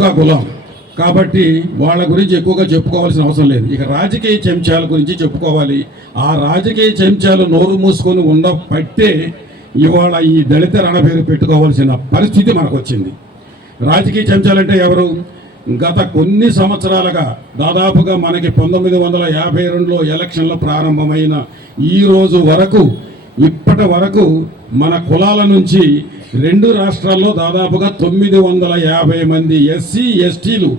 కులం కాబట్టి వాళ్ళ గురించి ఎక్కువగా చెప్పుకోవాల్సిన అవసరం లేదు. ఇక రాజకీయ చెంచాల గురించి చెప్పుకోవాలి. ఆ రాజకీయ చెంచాలు నోరు మూసుకొని ఉన్న పట్టే ఇవాళ ఈ దళిత రణపేరు పెట్టుకోవాల్సిన పరిస్థితి మనకు వచ్చింది రాజకీయ చెంచాలంటే ఎవరు? గత కొన్ని సంవత్సరాలుగా దాదాపుగా మనకి పంతొమ్మిది వందల యాభై రెండులో ఎలక్షన్లు ప్రారంభమైన ఈ రోజు వరకు ఇప్పటి వరకు మన కులాల నుంచి రెండు రాష్ట్రాల్లో దాదాపుగా తొమ్మిది వందల యాభై మంది ఎస్సీ ఎస్టీలు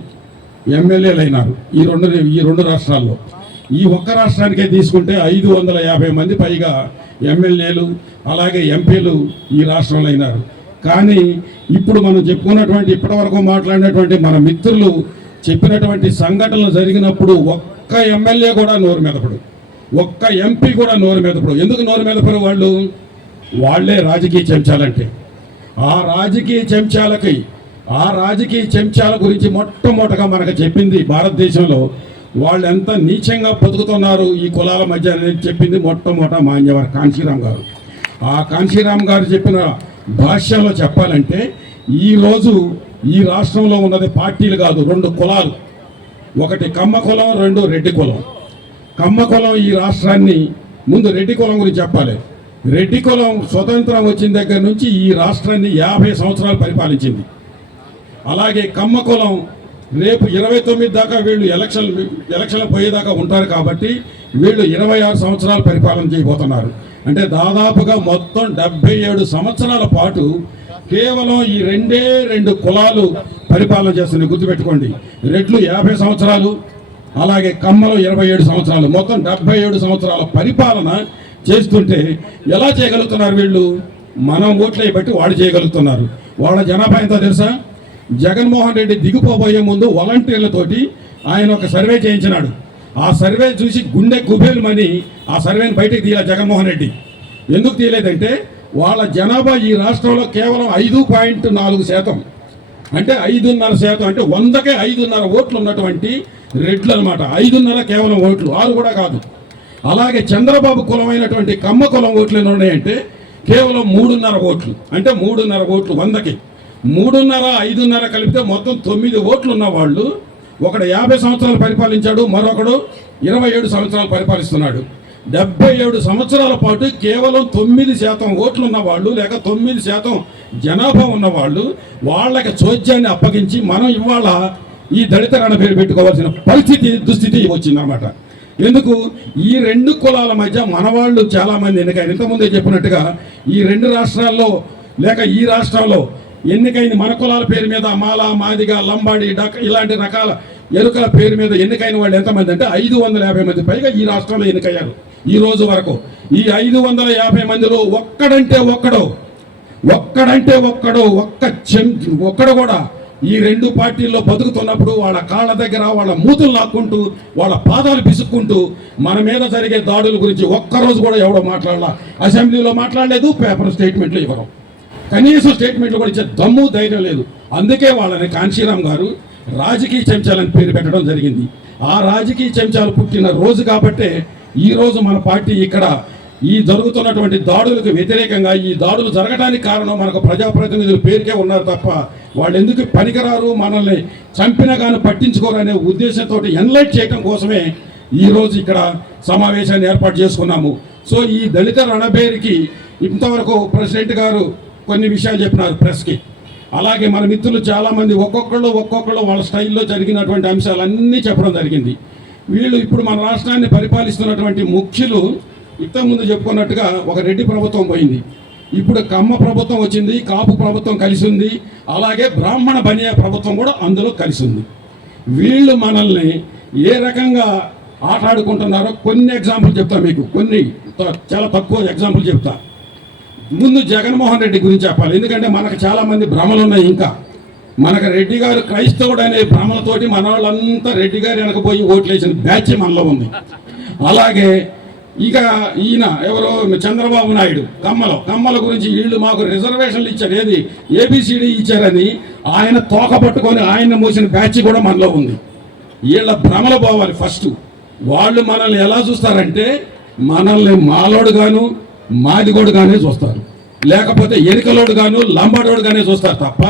ఎమ్మెల్యేలు అయినారు ఈ రెండు ఈ రెండు రాష్ట్రాల్లో. ఈ ఒక్క రాష్ట్రానికే తీసుకుంటే ఐదు వందల యాభై మంది పైగా ఎమ్మెల్యేలు అలాగే ఎంపీలు ఈ రాష్ట్రంలో అయినారు. కానీ ఇప్పుడు మనం చెప్పుకున్నటువంటి ఇప్పటివరకు మాట్లాడినటువంటి మన మిత్రులు చెప్పినటువంటి సంఘటనలు జరిగినప్పుడు ఒక్క ఎమ్మెల్యే కూడా నోరు మెదపడు ఒక్క ఎంపీ కూడా నోరు మెదపడు ఎందుకు నోరు మెదపరు వాళ్ళు? వాళ్ళే రాజకీయ చెంచాలంటే. ఆ రాజకీయ చెంచాలకి ఆ రాజకీయ చెంచాల గురించి మొట్టమొదటగా మనకు చెప్పింది భారతదేశంలో వాళ్ళు ఎంత నీచంగా బతుకుతున్నారు ఈ కులాల మధ్య అనేది చెప్పింది మొట్టమొదట మాన్యవారు కాంశీరామ్ గారు. ఆ కాంశీరామ్ గారు చెప్పిన భాష్యంలో చెప్పాలంటే ఈరోజు ఈ రాష్ట్రంలో ఉన్నది పార్టీలు కాదు రెండు కులాలు. ఒకటి కమ్మ కులం రెండు రెడ్డి కులం. కమ్మ కులం ఈ రాష్ట్రాన్ని ముందు రెడ్డి కులం గురించి చెప్పాలి. రెడ్డి కులం స్వతంత్రం వచ్చిన దగ్గర నుంచి ఈ రాష్ట్రాన్ని యాభై సంవత్సరాలు పరిపాలించింది. అలాగే కమ్మ కులం రేపు ఇరవై తొమ్మిది దాకా వీళ్ళు ఎలక్షన్ ఎలక్షన్ పోయేదాకా ఉంటారు కాబట్టి వీళ్ళు ఇరవై ఆరు సంవత్సరాలు పరిపాలన చేయబోతున్నారు. అంటే దాదాపుగా మొత్తం డెబ్బై ఏడు సంవత్సరాల పాటు కేవలం ఈ రెండే రెండు కులాలు పరిపాలన చేస్తుంది గుర్తుపెట్టుకోండి. రెడ్లు యాభై సంవత్సరాలు అలాగే కమ్మలు ఇరవై ఏడు సంవత్సరాలు. మొత్తం డెబ్బై ఏడు సంవత్సరాల పరిపాలన చేస్తుంటే ఎలా చేయగలుగుతున్నారు వీళ్ళు? మనం ఓట్లే బట్టి వాళ్ళు చేయగలుగుతున్నారు. వాళ్ళ జనాభా ఎంతో తెలుసా? జగన్మోహన్ రెడ్డి దిగిపోబోయే ముందు వాలంటీర్లతోటి ఆయన ఒక సర్వే చేయించినాడు. ఆ సర్వే చూసి గుండె కుబేలుమని ఆ సర్వేని బయటకు తీయాలి జగన్మోహన్ రెడ్డి. ఎందుకు తీయలేదంటే వాళ్ళ జనాభా ఈ రాష్ట్రంలో కేవలం ఐదు పాయింట్ నాలుగు శాతం. అంటే ఐదున్నర శాతం అంటే వందకే ఐదున్నర ఓట్లు ఉన్నటువంటి రెడ్లు అనమాట ఐదున్నర కేవలం ఓట్లు ఆరు కూడా కాదు. అలాగే చంద్రబాబు కులమైనటువంటి కమ్మ కులం ఓట్లు ఎన్ని ఉన్నాయంటే కేవలం మూడున్నర ఓట్లు. అంటే మూడున్నర ఓట్లు వందకి. మూడున్నర ఐదున్నర కలిపితే మొత్తం తొమ్మిది ఓట్లు ఉన్న వాళ్ళు ఒకడు యాభై సంవత్సరాలు పరిపాలించాడు మరొకడు ఇరవై ఏడు సంవత్సరాలు పరిపాలిస్తున్నాడు. డెబ్బై ఏడు సంవత్సరాల పాటు కేవలం తొమ్మిది శాతం ఓట్లు ఉన్న వాళ్ళు లేక తొమ్మిది శాతం జనాభా ఉన్నవాళ్ళు వాళ్ళకి చోద్యాన్ని అప్పగించి మనం ఇవాళ ఈ దళిత రణ పేరు పెట్టుకోవాల్సిన పరిస్థితి దుస్థితి వచ్చిందన్నమాట. ఎందుకు? ఈ రెండు కులాల మధ్య మనవాళ్ళు చాలామంది ఎన్నికైన ఇంతకుముందే చెప్పినట్టుగా ఈ రెండు రాష్ట్రాల్లో లేక ఈ రాష్ట్రంలో ఎన్నికైంది మన కులాల పేరు మీద మాల మాదిగ లంబాడి డక్ ఇలాంటి రకాల ఎరుకల పేరు మీద ఎన్నికైన వాళ్ళు ఎంతమంది అంటే ఐదు వందల యాభై మంది. పైగా ఈ రాష్ట్రంలో ఎన్నికయ్యారు ఈ రోజు వరకు. ఈ ఐదు వందల యాభై మందిలో ఒక్కడంటే ఒక్కడో ఒక్కడంటే ఒక్కడో ఒక్క చెం ఒక్కడు కూడా ఈ రెండు పార్టీల్లో బతుకుతున్నప్పుడు వాళ్ళ కాళ్ళ దగ్గర వాళ్ళ మూతులు లాక్కుంటూ వాళ్ళ పాదాలు పిసుక్కుంటూ మన మీద జరిగే దాడుల గురించి ఒక్కరోజు కూడా ఎవడో మాట్లాడాల. అసెంబ్లీలో మాట్లాడలేదు పేపర్ స్టేట్మెంట్లు ఇవ్వరు. కనీసం స్టేట్మెంట్లు కూడా ఇచ్చే దమ్ము ధైర్యం లేదు. అందుకే వాళ్ళని కాంశీరామ్ గారు రాజకీయ చెంచాలని పేరు పెట్టడం జరిగింది. ఆ రాజకీయ చెంచాలు పుట్టిన రోజు కాబట్టే ఈరోజు మన పార్టీ ఇక్కడ ఈ జరుగుతున్నటువంటి దాడులకు వ్యతిరేకంగా ఈ దాడులు జరగడానికి కారణం మనకు ప్రజాప్రతినిధులు పేరుకే ఉన్నారు తప్ప వాళ్ళు ఎందుకు పనికిరారు? మనల్ని చంపినా కానీ పట్టించుకోరు అనే ఉద్దేశంతో ఎన్లైట్ చేయడం కోసమే ఈరోజు ఇక్కడ సమావేశాన్ని ఏర్పాటు చేసుకున్నాము. సో ఈ దళిత రణబేరికి ఇంతవరకు ప్రెసిడెంట్ గారు కొన్ని విషయాలు చెప్పినారు ప్రెస్కి. అలాగే మన మిత్రులు చాలామంది ఒక్కొక్కళ్ళు ఒక్కొక్కళ్ళు వాళ్ళ స్టైల్లో జరిగినటువంటి అంశాలన్నీ చెప్పడం జరిగింది. వీళ్ళు ఇప్పుడు మన రాష్ట్రాన్ని పరిపాలిస్తున్నటువంటి ముఖ్యులు ఇంతకుముందు చెప్పుకున్నట్టుగా ఒక రెడ్డి ప్రభుత్వం పోయింది. ఇప్పుడు కమ్మ ప్రభుత్వం వచ్చింది కాపు ప్రభుత్వం కలిసి ఉంది అలాగే బ్రాహ్మణ బనియా ప్రభుత్వం కూడా అందులో కలిసి ఉంది వీళ్ళు మనల్ని ఏ రకంగా ఆట ఆడుకుంటున్నారో కొన్ని ఎగ్జాంపుల్ చెప్తా మీకు కొన్ని చాలా తక్కువ ఎగ్జాంపుల్ చెప్తా. ముందు జగన్మోహన్ రెడ్డి గురించి చెప్పాలి ఎందుకంటే మనకు చాలామంది భ్రమలు ఉన్నాయి ఇంకా. మనకు రెడ్డి గారు క్రైస్తవుడు అనే భ్రమలతోటి మన వాళ్ళంతా రెడ్డి గారు వెనకపోయి ఓట్లేసిన బ్యాచ్ మనలో ఉంది. అలాగే ఇక ఈయన ఎవరో చంద్రబాబు నాయుడు కమ్మల. కమ్మల గురించి వీళ్ళు మాకు రిజర్వేషన్లు ఇచ్చారు. ఏది? ఏబిసిడి ఇచ్చారని ఆయన తోక పట్టుకొని ఆయన మూసిన బ్యాచ్ కూడా మనలో ఉంది. వీళ్ళ భ్రమలు పోవాలి ఫస్ట్. వాళ్ళు మనల్ని ఎలా చూస్తారంటే మనల్ని మాలోడు గాను మాదిగోడు గానే చూస్తారు. లేకపోతే ఎరికలోడు గాను లంబాడోడు గానే చూస్తారు తప్ప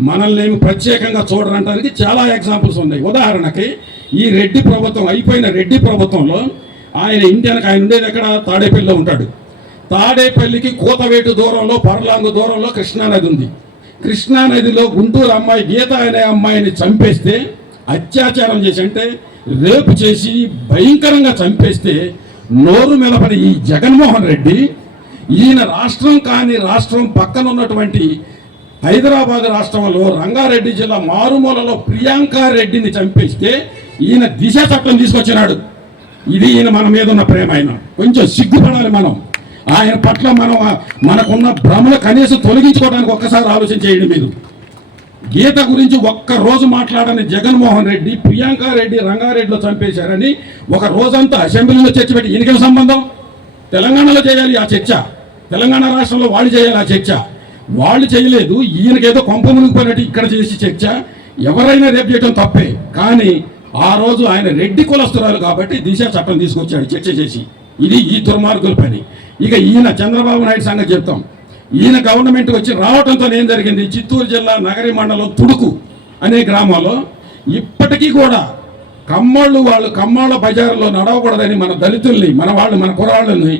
మనల్ని ఏమి ప్రత్యేకంగా చూడరంటానికి చాలా ఎగ్జాంపుల్స్ ఉన్నాయి. ఉదాహరణకి ఈ రెడ్డి ప్రభుత్వం అయిపోయిన రెడ్డి ప్రభుత్వంలో ఆయన ఇండియానికి ఆయన ఉండేది ఎక్కడ? తాడేపల్లిలో ఉంటాడు. తాడేపల్లికి కూతవేటు దూరంలో పర్లాంగు దూరంలో కృష్ణానది ఉంది. కృష్ణానదిలో గుంటూరు అమ్మాయి గీత అనే అమ్మాయిని చంపేస్తే అత్యాచారం చేసి అంటే రేపు చేసి భయంకరంగా చంపేస్తే నోరు మెలపడి ఈ జగన్మోహన్ రెడ్డి ఈయన రాష్ట్రం కాని రాష్ట్రం పక్కన ఉన్నటువంటి హైదరాబాద్ రాష్ట్రంలో రంగారెడ్డి జిల్లా మారుమూలలో ప్రియాంక రెడ్డిని చంపేస్తే ఈయన దిశ చట్టం తీసుకొచ్చినాడు. ఇది ఈయన మన మీద ఉన్న ప్రేమ ఆయన కొంచెం సిగ్గుపడాలి మనం. ఆయన పట్ల మనం మనకున్న భ్రమలు కనీసం తొలగించుకోవడానికి ఒక్కసారి ఆలోచన చేయండి మీరు. గీత గురించి ఒక్క రోజు మాట్లాడని జగన్మోహన్ రెడ్డి ప్రియాంక రెడ్డి రంగారెడ్డిలో చంపేశారని ఒక రోజంతా అసెంబ్లీలో చర్చ పెట్టి ఈయనకేం సంబంధం? తెలంగాణలో చేయాలి ఆ చర్చ. తెలంగాణ రాష్ట్రంలో వాళ్ళు చేయాలి ఆ చర్చ. వాళ్ళు చేయలేదు ఈయనకేదో కొంప మునిగిపోయినట్టు ఇక్కడ చేసి చర్చ. ఎవరైనా రేపు చేయడం తప్పే. కానీ ఆ రోజు ఆయన రెడ్డి కులస్తురాలు కాబట్టి దిశ చట్టం తీసుకొచ్చాడు చర్చ చేసి. ఇది ఈ దుర్మార్గుల పని. ఇక ఈయన చంద్రబాబు నాయుడు సంగతి చెప్తాం. ఈయన గవర్నమెంట్ వచ్చి రావడంతో ఏం జరిగింది? చిత్తూరు జిల్లా నగరి మండలం తుడుకు అనే గ్రామంలో ఇప్పటికీ కూడా కమ్మళ్ళు వాళ్ళు కమ్మాళ్ళ బజార్లో నడవకూడదని మన దళితుల్ని మన వాళ్ళు మన కుర్రాళ్ళని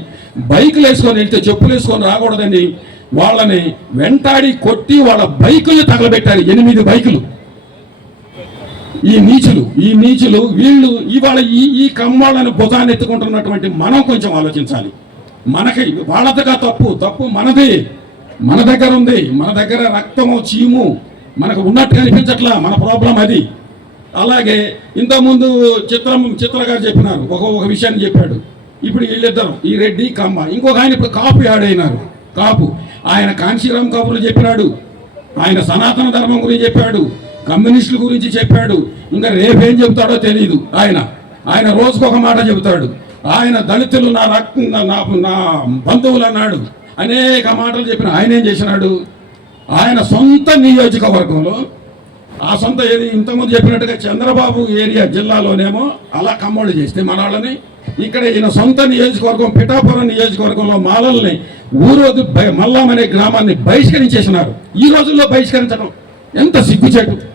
బైకులు వేసుకొని వెళ్తే చెప్పులు వేసుకొని రాకూడదని వాళ్ళని వెంటాడి కొట్టి వాళ్ళ బైకుల్ని తగలబెట్టారు ఎనిమిది బైకులు. ఈ నీచులు ఈ నీచులు వీళ్ళు ఇవాళ ఈ ఈ కమ్మాళ్ళను భుజాన్ని ఎత్తుకుంటున్నటువంటి మనం కొంచెం ఆలోచించాలి. మనకి వాళ్ళదిగా తప్పు తప్పు మనది. మన దగ్గర ఉంది మన దగ్గర రక్తము చీము మనకు ఉన్నట్టు కనిపించట్లా మన ప్రాబ్లం అది. అలాగే ఇంతకుముందు చిత్రం చిత్ర గారు చెప్పినారు ఒక ఒక విషయాన్ని చెప్పాడు. ఇప్పుడు వీళ్ళిద్దరు ఈ రెడ్డి కమ్మ ఇంకొక ఆయన ఇప్పుడు కాపు యాడైనారు కాపు. ఆయన కాంశీరామ్ కాపులు చెప్పినాడు. ఆయన సనాతన ధర్మం గురించి చెప్పాడు. కమ్యూనిస్టుల గురించి చెప్పాడు. ఇంకా రేపేం చెబుతాడో తెలియదు ఆయన. ఆయన రోజుకొక ఒక మాట చెబుతాడు. ఆయన దళితులు నా రక్తం నా- నా బంధువులు అన్నాడు. అనేక మాటలు చెప్పిన ఆయన ఏం చేసినాడు? ఆయన సొంత నియోజకవర్గంలో ఆ సొంత ఏది ఇంతకుముందు చెప్పినట్టుగా చంద్రబాబు ఏరియా జిల్లాలోనేమో అలా కమ్మోళ్ళు చేస్తే మన వాళ్ళని ఇక్కడ ఈయన సొంత నియోజకవర్గం పిఠాపురం నియోజకవర్గంలో మాలల్ని ఊరోజు మల్లం మల్లాం అనే గ్రామాన్ని బహిష్కరించేసినారు. ఈ రోజుల్లో బహిష్కరించడం ఎంత సిగ్గుచేటు.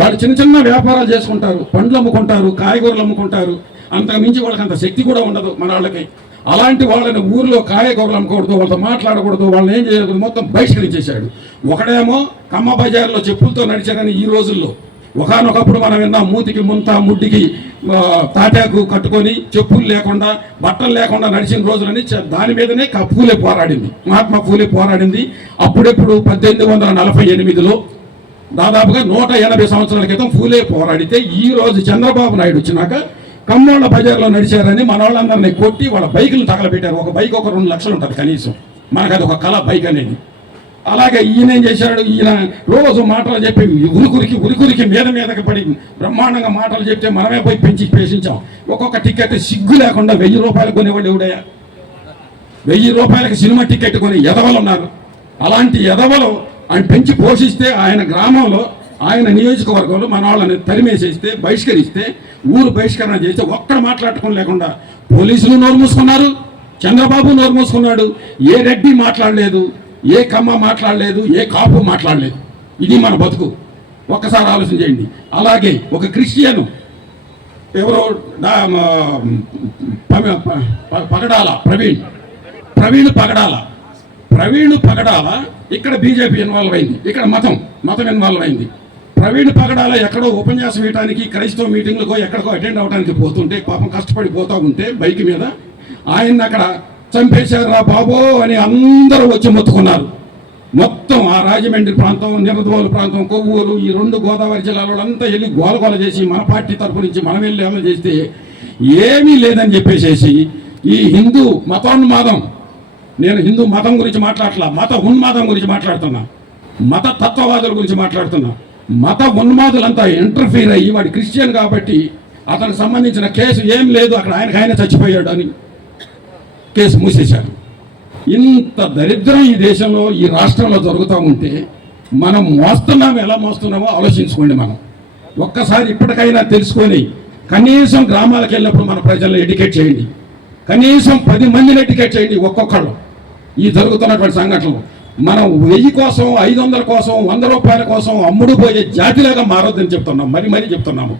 వాళ్ళు చిన్న చిన్న వ్యాపారాలు చేసుకుంటారు పండ్లు అమ్ముకుంటారు కాయగూరలు అమ్ముకుంటారు. అంతకు మించి వాళ్ళకి అంత శక్తి కూడా ఉండదు మన వాళ్ళకి. అలాంటి వాళ్ళని ఊర్లో కాయగూరలు అమ్మకూడదు వాళ్ళతో మాట్లాడకూడదు వాళ్ళని ఏం చేయకూడదు మొత్తం బహిష్కరించేశాడు ఒకడేమో కమ్మ బజార్లో చెప్పులతో నడిచారని ఈ రోజుల్లో. ఒకనొకప్పుడు మనం విన్నాం మూతికి ముంత ముడ్డికి తాటాకు కట్టుకొని చెప్పులు లేకుండా బట్టలు లేకుండా నడిచిన రోజులని దాని మీదనే పూలే పోరాడింది. మహాత్మా పూలే పోరాడింది. అప్పుడెప్పుడు పద్దెనిమిది వందల నలభై ఎనిమిదిలో దాదాపుగా నూట ఎనభై సంవత్సరాల క్రితం ఫూలే పోరాడితే ఈ రోజు చంద్రబాబు నాయుడు వచ్చినాక కమ్మోళ్ళ బజార్లో నడిచారని మన వాళ్ళందరినీ కొట్టి వాళ్ళ బైకులు తగలబెట్టారు. ఒక బైక్ ఒక రెండు లక్షలు ఉంటుంది కనీసం. మనకు అది ఒక కళ బైక్ అనేది. అలాగే ఈయన ఏం చేశాడు? ఈయన రోజు మాటలు చెప్పి ఉరుకురికి ఉరుకురికి మీద మీదకి పడి బ్రహ్మాండంగా మాటలు చెప్తే మనమే పోయి పెంచి పేషించాం. ఒక్కొక్క టికెట్ సిగ్గు లేకుండా వెయ్యి రూపాయలు కొనేవాడు ఎవడయ్యా? వెయ్యి రూపాయలకి సినిమా టికెట్ కొని ఎదవలు ఉన్నారు. అలాంటి ఎదవలు ఆయన పెంచి పోషిస్తే ఆయన గ్రామంలో ఆయన నియోజకవర్గంలో మన వాళ్ళని తరిమేసేస్తే బహిష్కరిస్తే ఊరు బహిష్కరణ చేస్తే ఒక్కడ మాట్లాడటం లేకుండా పోలీసులు నోరు మూసుకున్నారు చంద్రబాబు నోరు మూసుకున్నాడు. ఏ రెడ్డి మాట్లాడలేదు ఏ కమ్మ మాట్లాడలేదు ఏ కాపు మాట్లాడలేదు. ఇది మన బతుకు. ఒక్కసారి ఆలోచన చేయండి. అలాగే ఒక క్రిస్టియను ఎవరో ప- పగడాల ప్రవీణ్. ప్రవీణ్ పగడాల. ప్రవీణ్ పగడాల ఇక్కడ బీజేపీ ఇన్వాల్వ్ అయింది. ఇక్కడ మతం మతం ఇన్వాల్వ్ అయింది. ప్రవీణ్ పగడాల ఎక్కడో ఉపన్యాసం ఇవ్వడానికి క్రైస్తవ మీటింగ్లకో ఎక్కడికో అటెండ్ అవడానికి పోతుంటే పాపం కష్టపడి పోతా ఉంటే బైక్ మీద ఆయన అక్కడ చంపేశారు రా బాబో అని అందరూ వచ్చి మొత్తుకున్నారు. మొత్తం ఆ రాజమండ్రి ప్రాంతం నిరదవోలు ప్రాంతం కొవ్వూరు ఈ రెండు గోదావరి జిల్లాలో అంతా వెళ్ళి గోలగోల చేసి మన పార్టీ తరపు నుంచి మనం వెళ్ళి ఏమో చేస్తే ఏమీ లేదని చెప్పేసేసి ఈ హిందూ మతోన్మాదం నేను హిందూ మతం గురించి మాట్లాడట్లా మత ఉన్మాదం గురించి మాట్లాడుతున్నా మత తత్వవాదుల గురించి మాట్లాడుతున్నా మత ఉన్మాదులంతా ఇంటర్ఫీర్ అయ్యి వాడు క్రిస్టియన్ కాబట్టి అతనికి సంబంధించిన కేసు ఏం లేదు అక్కడ ఆయనకు ఆయన చచ్చిపోయాడు అని కేసు మూసేశారు. ఇంత దరిద్రం ఈ దేశంలో ఈ రాష్ట్రంలో జరుగుతూ ఉంటే మనం మోస్తున్నాం ఎలా మోస్తున్నామో ఆలోచించుకోండి మనం. ఒక్కసారి ఇప్పటికైనా తెలుసుకొని కనీసం గ్రామాలకు వెళ్ళినప్పుడు మన ప్రజలను ఎడ్యుకేట్ చేయండి. కనీసం పది మందిని ఎడ్యుకేట్ చేయండి ఒక్కొక్కళ్ళు. ఈ జరుగుతున్నటువంటి సంఘటనలు. మనం వెయ్యి కోసం ఐదు వందల కోసం వంద రూపాయల కోసం అమ్ముడు పోయే జాతిలాగా మారొద్దని చెప్తున్నాం. మరి మరీ చెప్తున్నాము.